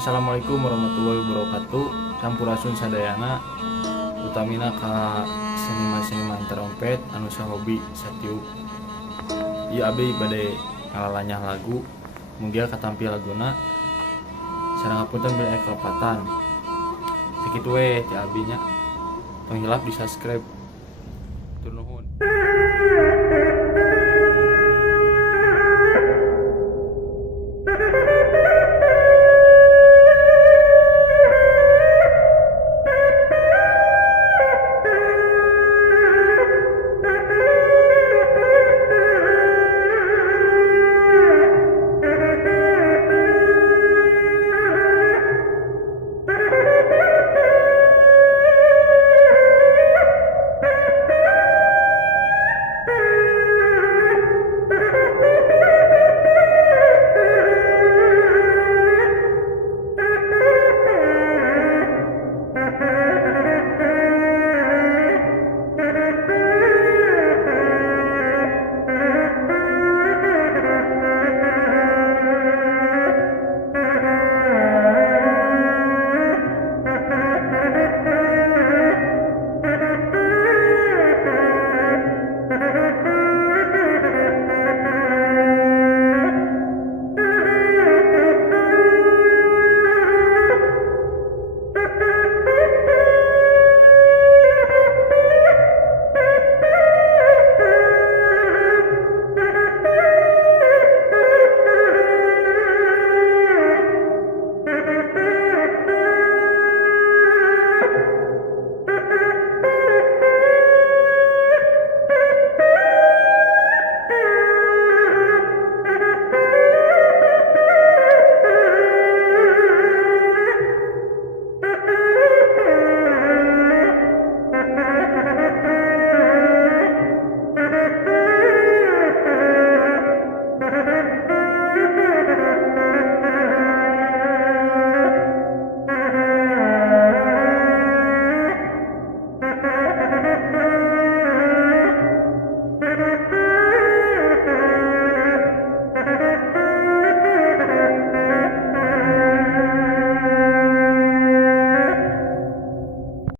Assalamualaikum warahmatullahi wabarakatuh. Sampurasun sadayana utamina ka seniman-seniman terompet anu sahobi satiu. Ieu abdi bade ngalalanyah lagu mugia katampi laguna sareng ngapunten bila kelepatan. Sakitu we ti abdi nya. Tong hilap di subscribe. Tur nuhun.